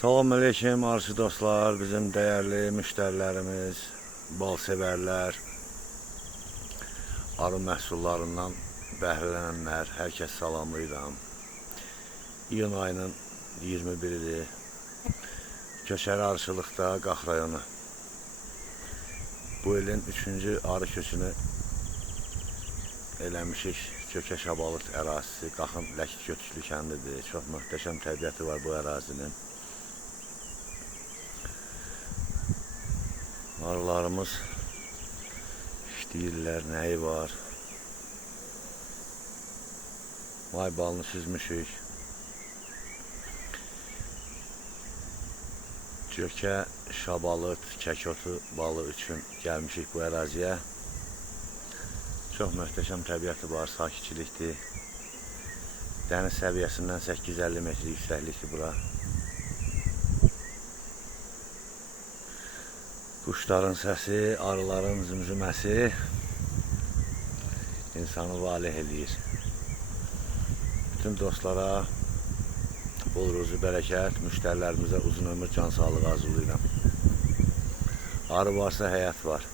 Salam aleyküm arzu dostlar, bizim dəyərli müştərilərimiz, bal sevərlər, arı məhsullarından bəhrələnənlər, hər kəs salamlayıram. İyun ayının 21-idir. Köçəri arıçılıqda Qax rayonu. Bu ilin 3-cü arı köçünü eləmişik. Kökə Şabalıt ərazisi, Qaxın Ləkit Götüklü kəndidir. Çox möhtəşəm təbiəti var bu ərazinin. Arılarımız işləyirlər, nəyi var. May balını süzmüşük. Kökə Şabalıt, kəkotu balı üçün gəlmişik bu əraziyə. Çox möhtəşəm təbiəti var, sakitçilikdir. Dəniz səviyyəsindən 850 metr yüksəklikdir bura. Quşların səsi, arıların zümzüməsi insanı valeh eləyir. Bütün dostlara bol ruzu bərəkət, müştərilərimizə uzun ömür, can sağlığı arzulayıram. Arı varsa həyat var.